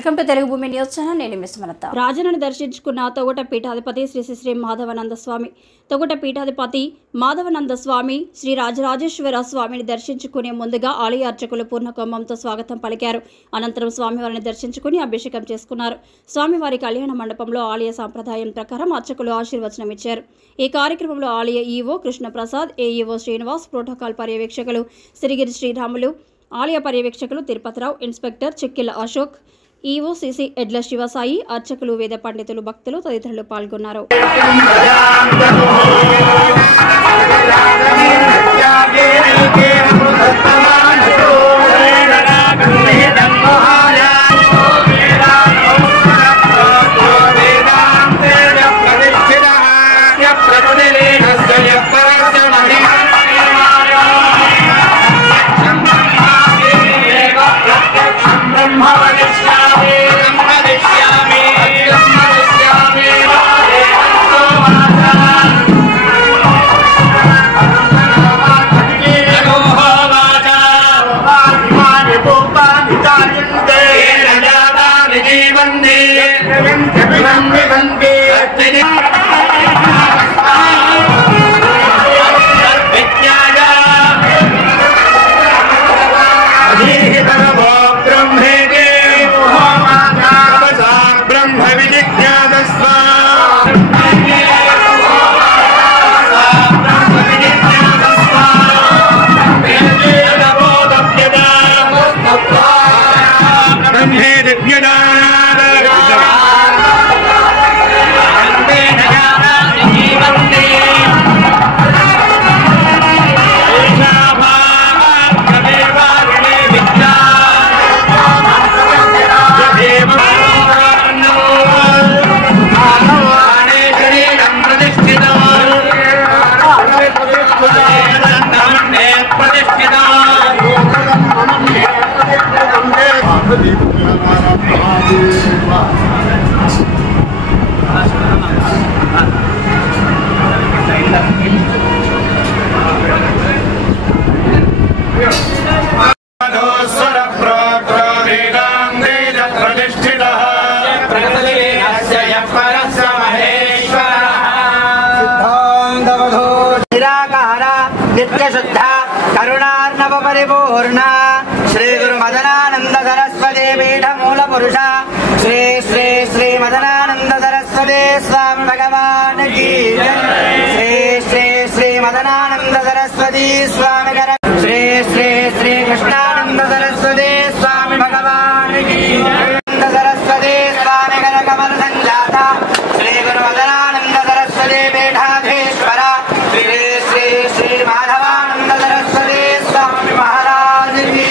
Welcome to Telugu భూమి news channel. నేను miss మనత. రాజనను దర్శించుకున్న తొగట పీఠాధిపతి శ్రీ శ్రీ మాధవానంద స్వామి. తొగట పీఠాధిపతి మాధవానంద స్వామి శ్రీ రాజరాజేశ్వర స్వామిని దర్శించుకునే ముందుగా ఆలయ అర్చకులు పూర్ణకుంభంతో స్వాగతం పలికారు. అనంతరం స్వామివారిని దర్శించుకుని అభిషేకం చేసుకున్నారు. స్వామివారి కళ్యాణ మండపంలో ఆలయ సాంప్రదాయం ప్రకారం అర్చకులు ఆశీర్వచనం ఇచ్చారు. ఈ కార్యక్రమంలో ఆలయ EO Krishnaprasad, AEO Srinivas, protocol పర్యవేక్షకులు సిరిగిరి శ్రీరాములు, ఆలయ పర్యవేక్షకులు Tirupatirao, inspector Chikkila Ashok, EO CC Edla Sivasai, అర్చకులు, వేద పండితులు, భక్తులు తదితరులు పాల్గొన్నారు. नित्यशुद्ध करुणार्णव परिपूर्ण श्री गुरु मदनानंद सरस्वती पीठ मूल पुरुष श्री श्री श्री मदनानंद सरस्वती स्वामी भगवान की श्री श्री श्री मदनानंद सरस्वती स्वामी श्री श्री श्री कृष्णानंद सरस्वती स्वामी भगवान की सरस्वती स्वामी कर कमल संजाता श्री गुरु मदनानंद सरस्वती पीठाधीश्वर श्री श्री श्री माधवानंद सरस्वती स्वामी महाराज की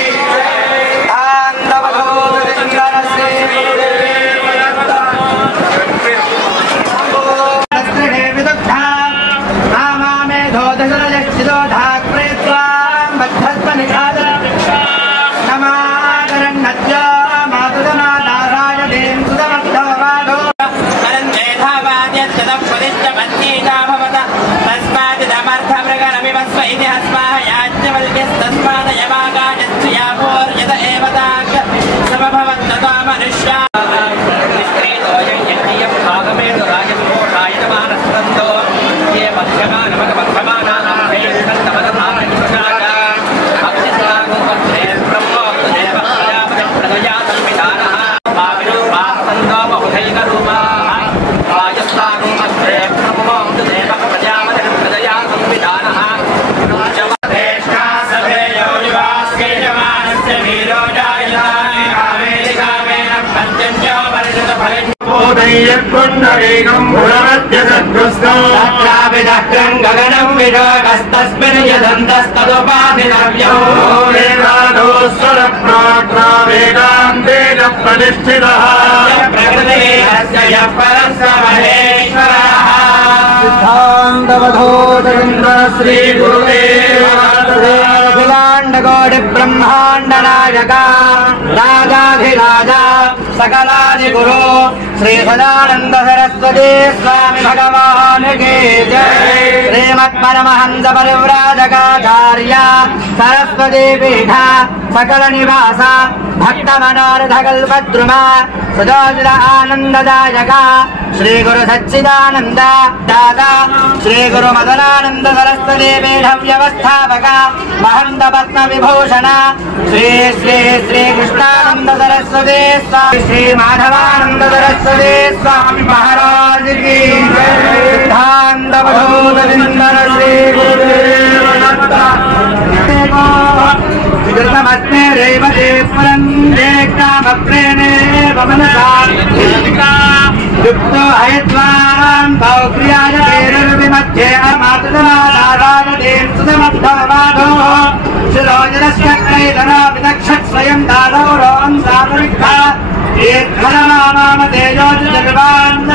गगनं विरागस्तस्मिन् यदन्तस्तदुपाधिनव्यो वेदादोस्वर प्राज्ञा वेदान्तेन प्रतिष्ठितः प्रकृतिरस्य यः परस्य महेश्वरः सिद्धान्तवधूतचन्द्र श्री गुरुदेव अखिलाण्डकोटि ब्रह्माण्ड नायक राजाधिराजा सकलादिगुरु श्री सदानंद सरस्वती स्वामी भगवान की जय। श्री श्रीमत्परमहंस परिव्राजकाचार्य सरस्वती पीठ सकल निवास भक्त मनोरथ कल्पद्रुमा सदाशिव आनंददायक श्री गुरु सच्चिदानंद दाता श्री गुरु मदनानंद सरस्वती पीठ व्यवस्थापक महंत पद्म विभूषण श्री श्री श्री कृष्णानंद सरस्वती स्वामी श्री माधवानंद सरस्वती स्वामी महाराज की सिद्धांत वधूतविंदर श्री गुरुदेव दत्त कृतमस्मे रेवते स्मरन्ते कामप्रेणे वमनसा युक्तो हयत्वान् भौक्रियाय वेरविमध्ये अमातुदमादारायतेन सुतमद्धवमाधोः शिरोजनस्कर्णैधनो विदक्षत् स्वयं दादौ रोहं सापरिक्था एकधनमामाम तेजोजगर्वान्